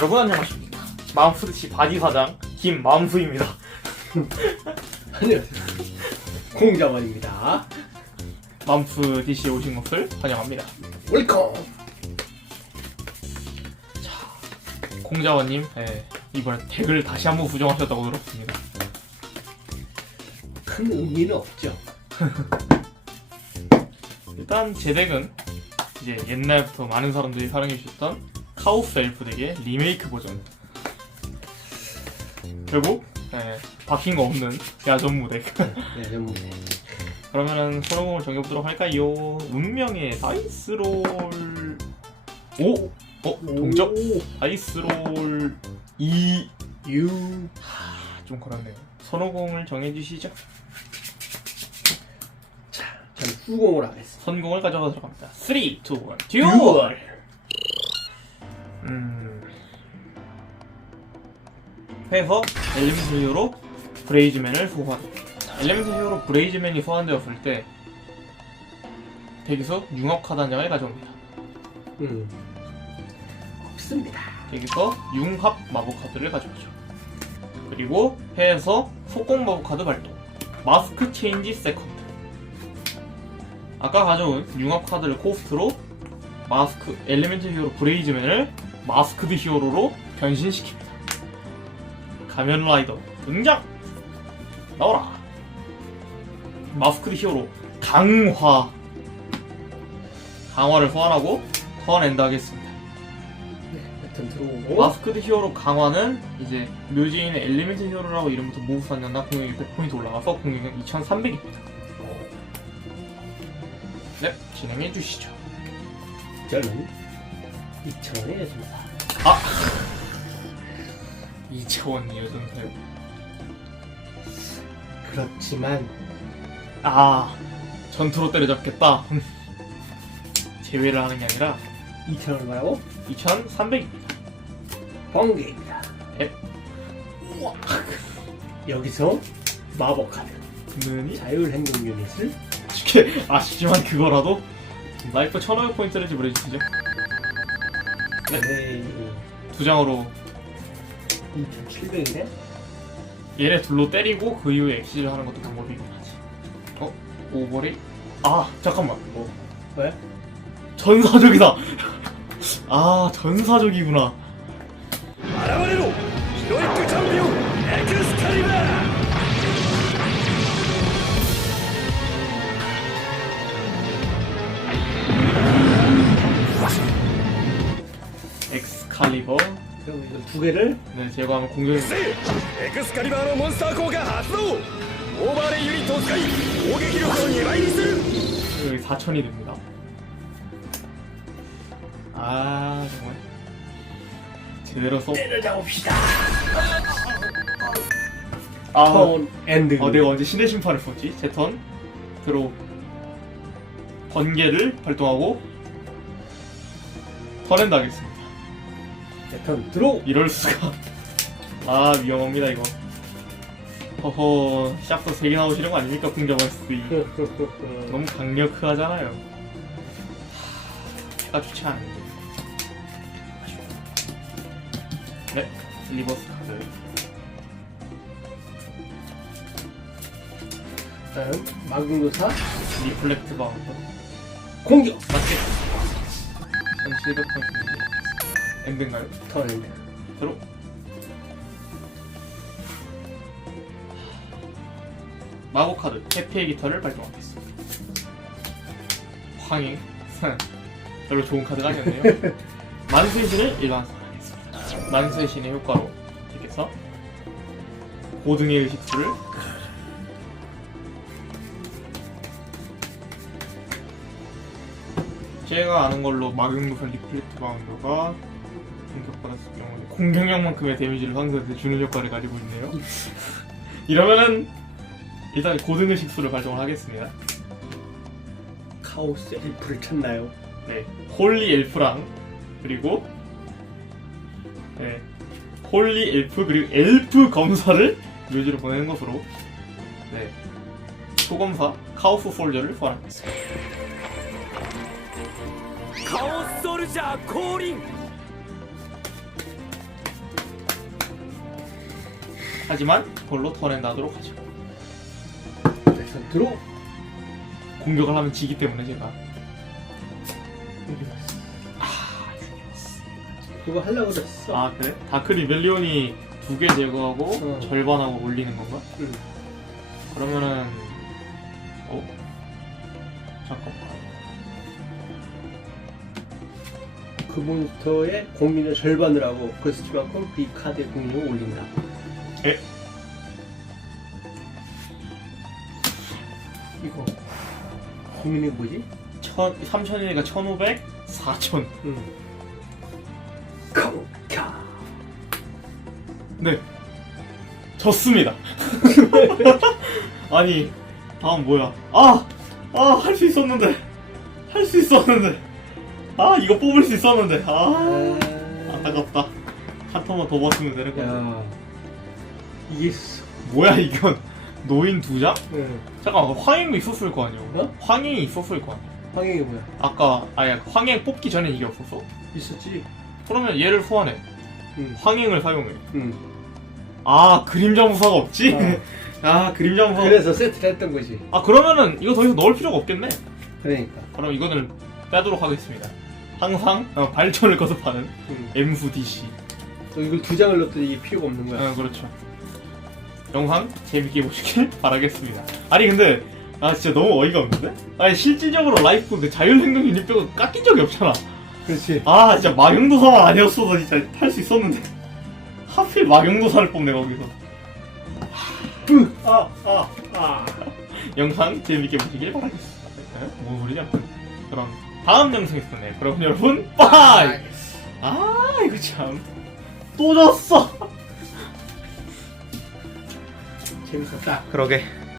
여러분 안녕하십니까 맘프드시 바디 사장 김맘수입니다 안녕하세요. 공자원입니다. 맘프디시에 오신 것을 환영합니다 웰컴. 공자원님 예, 이번에 덱을 다시 한번 부정하셨다고 들었습니다 큰 의미는 없죠. 일단 제 덱은 이제 옛날부터 많은 사람들이 사랑해 주셨던 카오스 엘프 덱의 리메이크 버전 결국 예, 바뀐 거 없는 야전무 덱 네, 좀 그러면은 손오공을 정해보도록 할까요? 운명의 다이스롤 오! 어? 동점? 다이스롤 2... 유. 좀 그렇네요 손오공을 정해주시죠 저는 후공을 하겠습니다. 선공을 가져가도록 합니다 3, 2, 1, 듀얼! 해서 엘리멘트 히어로 브레이즈맨을 소환 엘리멘트 히어로 브레이즈맨이 소환되었을 때 덱에서 융합 카드 한 장을 가져옵니다 음. 없습니다. 여기서 융합 마법 카드를 가져오죠. 그리고 해에서 속공 마법 카드 발동. 마스크 체인지 세컨드. 아까 가져온 융합 카드를 코스트로 마스크 엘리멘트 히어로 브레이즈맨을 마스크드 히어로로 변신시킵니다. 가면 라이더 등장. 나오라. 마스크드 히어로 강화. 강화를 소환하고 턴 엔드 하겠습니다. 네, 여튼 들어오고. 마스크드 히어로 강화는 이제 묘지인의 엘리멘트 히어로라고 이름부터 모브 쌓는다 공격이 100포인트 올라가서 공격은 2300입니다. 네, 진행해 주시죠. 저는 2,000원에 내줍니다. 2차원 여전사요. 그렇지만 아, 전투로 때려잡겠다. 제외를 하는 게 아니라 2,000원 말하고 2300입니다. 번개입니다. 에? 여기서 마법 카드 든든히 자율 행동 유닛을 쉽게 아쉽지만 그거라도 라이프 1500포인트를 지불해 주시죠. 네. 두 장으로 2,700이네. 얘네 둘로 때리고 그 이후에 엑시를 하는 것도 방법이긴 하지. 어? 오버레이? 아 잠깐만. 어. 왜? 전사적이다. 아 전사적이구나. 두 개를 네 제거하면 공격이 せエクスカリバーのモンスター効果発動オーバーレイユニットを使い攻撃力を2倍にする 여기 4천이 됩니다. 아 정말 제대로 써. 때려잡읍시다. 아, 턴 엔드. 어, 내가 언제 신의 심판을 썼지? 제 턴. 들어. 번개를 발동하고 턴엔드 하겠습니다. 턴 들어. 이럴 수가. 아 위험합니다 이거. 허허 샵도 3개 나오시는 거 아닙니까 공격할 수도 너무 강력하잖아요. 하, 해가 좋지 않은데. 아쉽다. 네, 리버스 카드. 다음 마금도사 리플렉트 바운드. 공격. 맞게. 1700포인트. 엔드인가요? 턴 엔드. 들어. 마법 카드 해피의 기타를 발동하겠습니다. 황행. 별로 좋은 카드가 아니었네요. 만수의 신을 일반 소환하겠습니다. 만수의 신의 효과로 이렇게 해서 고등의 의식수를 제가 아는 걸로 마경무선 리플렉트 바운더가 공격받았을 경우에 공격력만큼의 데미지를 상대한테 주는 효과를 가지고 있네요. 이러면은 일단 고등의 식수를 발동을 하겠습니다. 카오스 엘프를 찾나요? 네, 홀리 엘프랑 그리고 네, 홀리 엘프 그리고 엘프 검사를 묘지로 보내는 것으로 네, 초검사 카우프 폴저를 소환하겠습니다. カオスソルジャー降臨 하지만 그걸로 턴엔다도록 하죠. 들어. 공격을 하면 지기 때문에 제가 그거 하려고 그랬어. 아 그래? 다크 리벨리온이 두 개 제거하고 어. 절반하고 올리는 건가? 응. 그러면은 어? 잠깐만 그 몬스터의 공민의 절반을 하고 그 수치만큼 그 카드의 공격을 올린다. 에? 이거 공민이 뭐지? 천, 3천이니까 1500? 4천 응. 네 졌습니다 아니 다음 뭐야 아! 아 할 수 있었는데 할 수 있었는데 아 이거 뽑을 수 있었는데 아 안타깝다 한 턴만 더 봤으면 되는 건데 야. 이게 수- 뭐야 이건 노인 두 장? 응. 잠깐만 황행도 있었을 거 아니야 어? 황행이 있었을 거 아니야 황행이 뭐야? 아까 아니 황행 뽑기 전에 이게 없었어? 있었지. 그러면 얘를 소환해 응. 황행을 사용해 응. 아 그림자 무사가 없지? 어. 아 그림자 무사 그래서 세트를 했던 거지. 아 그러면은 이거 더 이상 넣을 필요가 없겠네 그러니까. 그럼 이거는 빼도록 하겠습니다 항상 어, 발전을 거듭하는 응. 엠수 DC 또 이걸 두 장을 넣었더니 이게 필요가 없는 거야. 어, 그렇죠 영상 재밌게 보시길 바라겠습니다 아니 근데 아 진짜 너무 어이가 없는데? 아니 실질적으로 라이프 그 자율생존 유닛병을 깎인 적이 없잖아 그렇지. 아 진짜 막용도사만 아니었어도 진짜 할수 있었는데 하필 막용도사를 뽑네 거기서 뿌! 아, 아, 아. 영상 재밌게 보시길 바라겠습니다 네? 뭔 소리냐 그럼 다음 영상에서 네 그럼 여러분 빠이 아 이거 참 또 졌어 재밌었다. 그러게